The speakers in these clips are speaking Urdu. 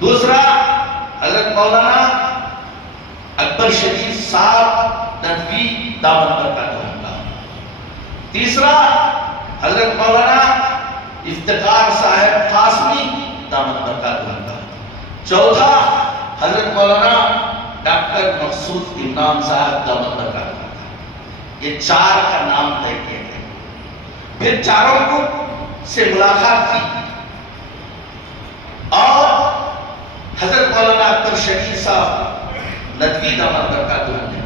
دوسرا حضرت مولانا اکبر شریف صاحب ندوی دامت برکاتہ کا. تیسرا حضرت مولانا افتخار صاحب قاسمی دامت برکاتہ کا. چوتھا حضرت مولانا ڈاکٹر مقصود عمران صاحب دامت برکاتہ کا. یہ چار کا نام طے کیا گیا. پھر چاروں کو سے ملاقات کی اور حضرت مولانا اکبر شریف صاحب ندوی دامت برکاتہ نے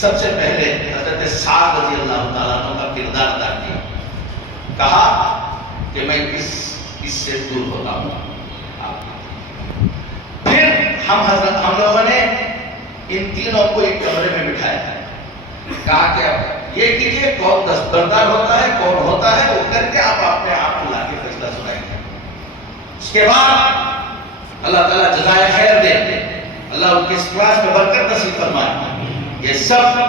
سب سے پہلے حضرت سعد رضی اللہ تعالیٰ عنہ کا کردار ادا کیا. کہا کہ میں اس سے دور ہوتا ہوں. پھر ہم لوگوں نے ان تینوں کو ایک کمرے میں بٹھایا. کہا کہ اب یہ کیجئے کون دستبردار ہوتا ہے کون ہوتا ہے وہ کر کے آپ اپنے آپ کو لا کے فیصلہ سنائیں گے. اس کے بعد اللہ تعالیٰ جزائے خیر دے, اللہ ان کے اس کلاس میں برکت نصیب فرمائے. یہ سب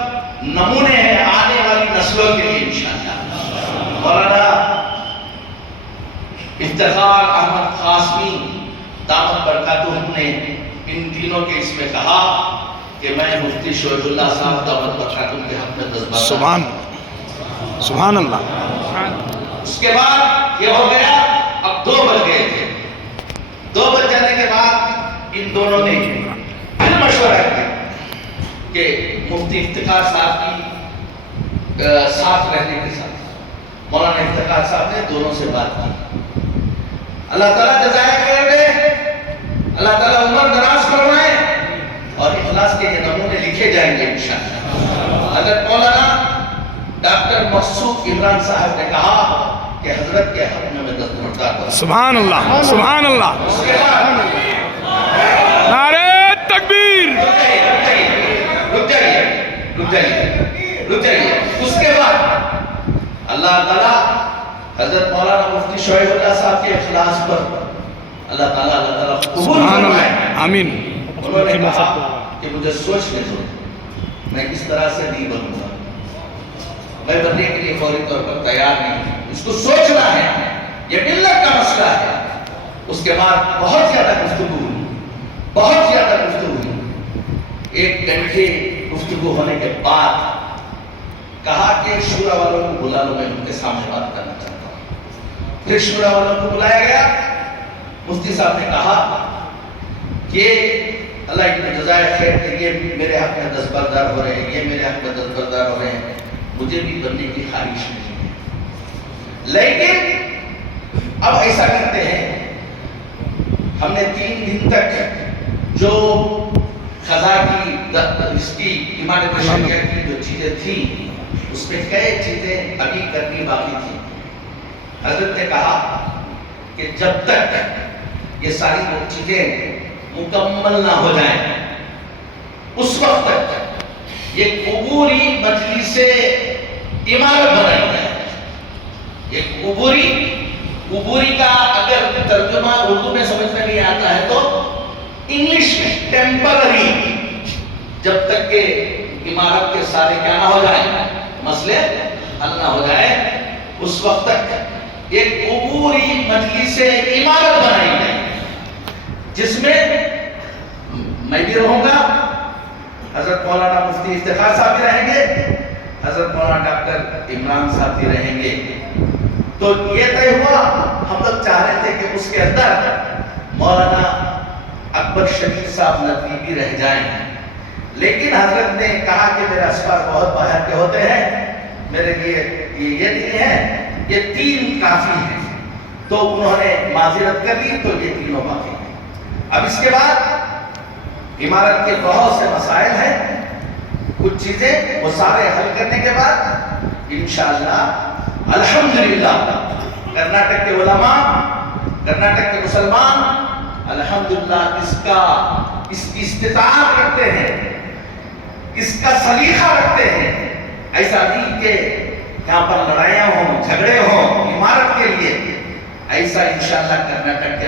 نمونے ہیں آنے والی نسلوں کے لیے انشاءاللہ. مولانا افتخار احمد قاسمی دامت برکاتہ نے ان تینوں کے اس میں کہا کہ میں مفتی شعیب اللہ صاحب دامت برکاتہ کے حق میں دستبردار. سبحان اللہ. اس کے بعد یہ ہو گیا. اب 2 بج گئے تھے. 2 بج جانے کے بعد ان دونوں نے پھر مشورہ کیا کہ مفتی افتخار صاحب کی ساتھ رہنے کے ساتھ مولانا افتخار صاحب نے دونوں سے بات کی. اللہ تعالیٰ جزائے خیر دے, اللہ تعالیٰ عمر دراز فرمائے اور اخلاص کے یہ نمونے لکھے جائیں گے انشاءاللہ. حضرت مولانا ڈاکٹر مقصود عمران صاحب نے کہا کہ حضرت کے حق میں دستبردار ہوں. سبحان اللہ. سبحان اللہ. اس کے بعد نعرہ تکبیر. رک جائیے. اس کے بعد اللہ تعالیٰ حضرت مولانا مفتی شعیب اللہ صاحب کے اخلاص پر اللہ تعالیٰ قبول فرمائے. آمین. انہوں نے کہا کہ مجھے سوچنے دو, میں کس طرح سے نہیں بنوں گا. میں بننے کے لیے فوری طور پر تیار نہیں, اس کو سوچنا ہے, یہ ملت کا مسئلہ ہے. اس کے بعد بہت زیادہ گفتگو ہوئی. 1 گھنٹے گفتگو ہونے کے بعد کہا کہ شورا والوں کو بلا لو, میں ان کے سامنے بات کرنا چاہتا ہوں. پھر شورا والوں کو بلایا گیا. مفتی صاحب نے کہا کہ اللہ کی جزائے خیر دے, یہ میرے حق میں دستبردار ہو رہے ہیں, یہ میرے حق میں دستبردار ہو رہے ہیں, مجھے بھی بننے کی خواہش نہیں ہے. لیکن اب ایسا کرتے ہیں, ہم نے 3 دن تک جو قضا کی اس کی امارت شریعہ کی جو چیزیں تھیں اس میں کئی چیزیں ابھی کرنی باقی تھی. حضرت نے کہا کہ جب تک یہ ساری چیزیں مکمل نہ ہو جائیں اس وقت تک یہ قبوری مجلس عمارت بنائی جائے. یہ قبوری کا اگر ترجمہ اردو میں سمجھ میں نہیں آتا ہے تو انگلش میں ٹیمپرری, جب تک کہ عمارت کے سارے کیا نہ ہو جائیں, مسئلے حل نہ ہو جائے, اس وقت تک ایک قبوری مجلس عمارت بنائی جائے جس میں میں بھی رہوں گا, حضرت مولانا مفتی افتخار صاحب بھی رہیں گے, حضرت مولانا ڈاکٹر عمران صاحب بھی رہیں گے. تو یہ طے ہوا. ہم لوگ چاہ رہے تھے کہ اس کے اندر مولانا اکبر شریف صاحب ندوی بھی رہ جائیں, لیکن حضرت نے کہا کہ میرے اسفار بہت باہر کے ہوتے ہیں, میرے لیے یہ نہیں ہے, یہ 3 کافی ہیں. تو انہوں نے معذرت کر لی, تو یہ 3 باقی ہیں. اب اس کے بعد عمارت کے بہت سے مسائل ہیں, کچھ چیزیں وہ سارے حل کرنے کے بعد انشاءاللہ الحمدللہ کرناٹک کے علماء, کرناٹک کے مسلمان الحمدللہ اس کی استطاعت رکھتے ہیں, اس کا سلیقہ رکھتے ہیں. ایسا نہیں کہ یہاں پر لڑائیاں ہوں, جھگڑے ہوں عمارت کے لیے. ایسا انشاءاللہ کرناٹک کے